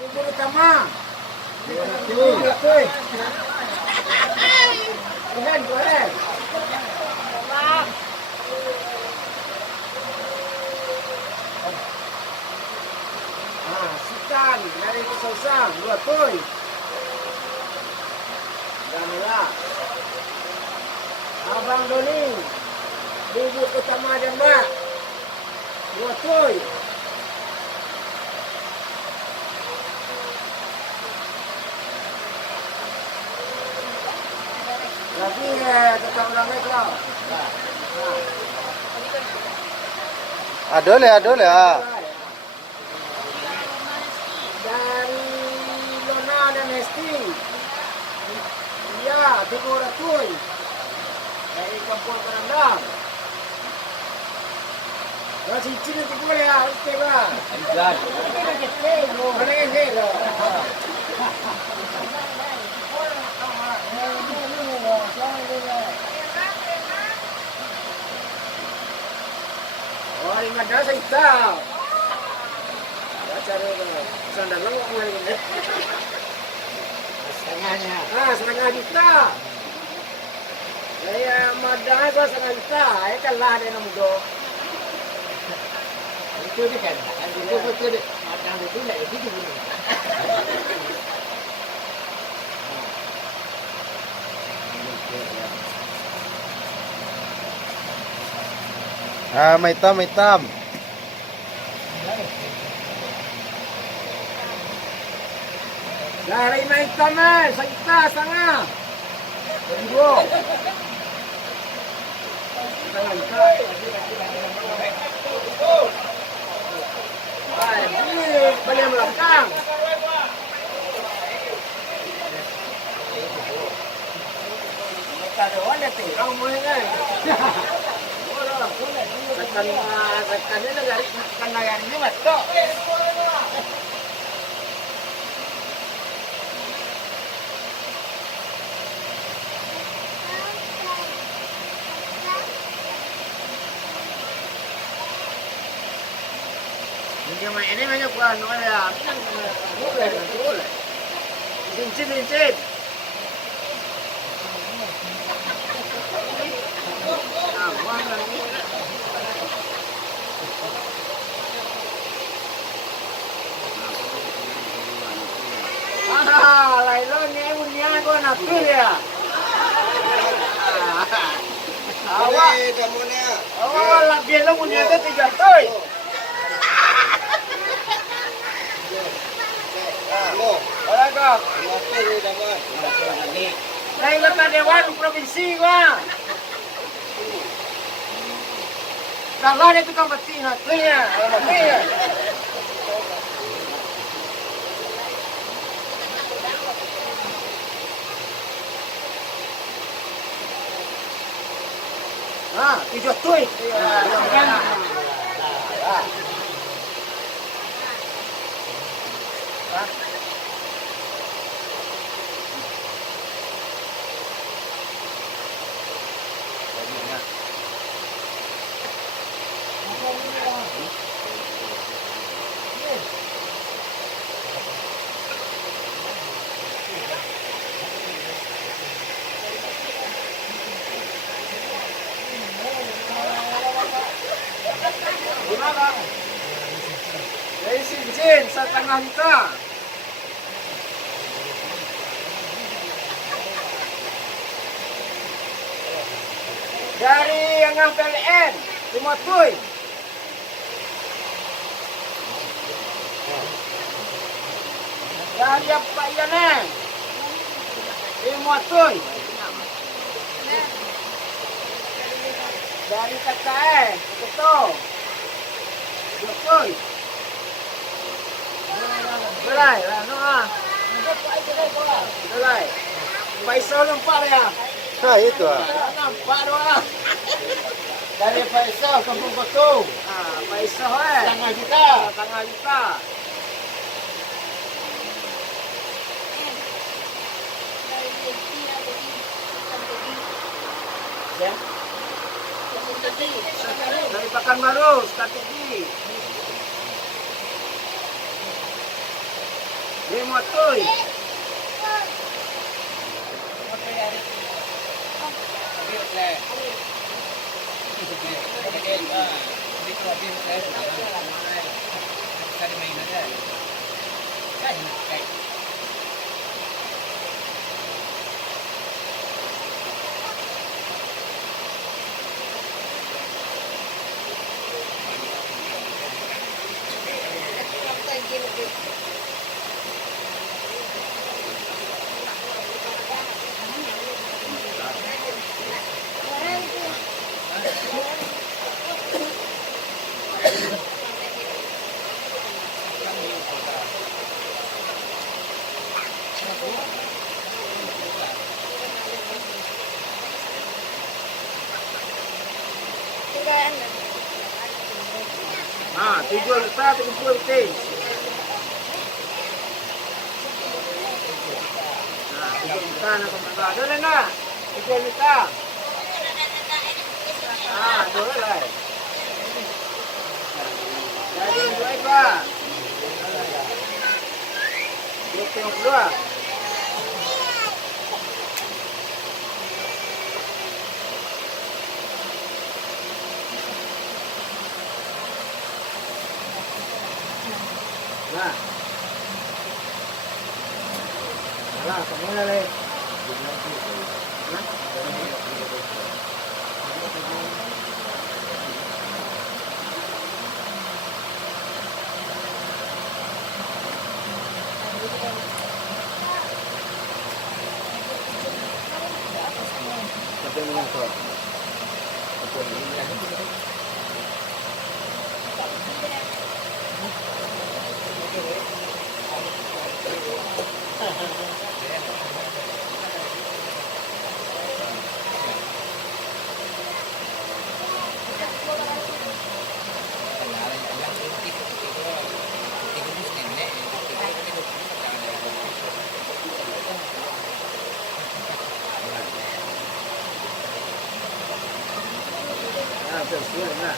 Minggu pertama. Boleh. Sitan dari Kusosang, 2 toy. Jamila. Abang Doni. Minggu pertama jambak. 2 toy. Lagi tetap ramai kau. Adol ya. Dari Lona dan Hesti. Iya, Timur Ratuy. Dari Kampung Kerandang. Cincin nanti boleh ya, oke ba? Mana yang ni lo? Oh, ini ada saya tahu. Cara sandal lengkap lagi ni. Setengahnya. Setengah juta. Saya madai kau setengah juta. Saya kalah dia nak mudo. Itu dia kan. Itu dia. Madang itu nak itu dulu. May hitam. Dari main taman, sakita sangat. Dua. Sangat kita. Ini balik belakang. Kalau ada tu, kamu mulai. Sekarang ini negara negara ini betul. Ini banyak bukan ya. Boleh. Cincin. Lain lo ni punya kau nak ya. Awak lagi lo punya tu 3 toy. Ada kau? Lain kata Dewan Provinsi kau. Kalau ada tukang peti nak tu ya. Tujuh toy. Dari cincin 1,5 juta. Dari yang PLN 5 toy. Dari Pak Yana 5 toy. Dari KKN betul. 2 toy. Belai lah, no ah. Belai. Faisal nampak ya. Itu ah. Nampak doa. Dari Faisal Kampung Batu. Faisal Setengah juta. Dari Pekanbaru, strategi. Limot, uy. Ah, 3 juta, 30 rupiah. Nah, 3 juta na kumbaga. Doon na. 3 juta. Ah, doon na. Jadi, dua ba? Dua. Nah. Wala, kamula lang. Sabi mo lang to. Ah, sudah na.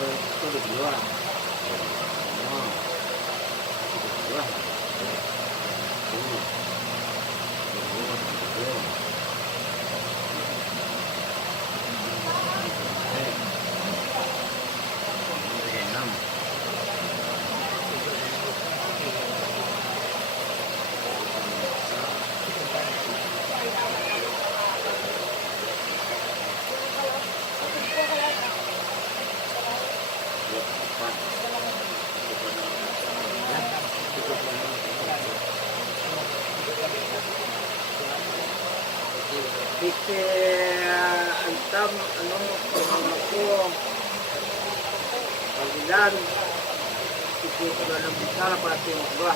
Itu berdua. Oh. Berdua. Antam ano ko Pagbilan. Ikuto na ng bintana para tinugba.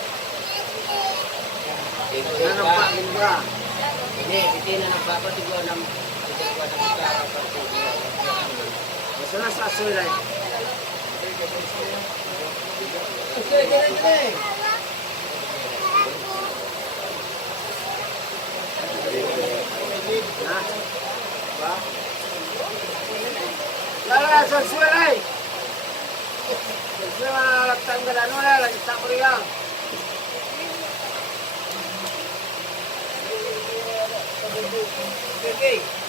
Yan ang paminda. Hindi, bitin na nagpapatigaw ng pagkara para Basta na sa asoy lang. Ha? Ba? Lala, sa suwalay! Sa tanggalan mo na, lagi sa kuriya. Okay.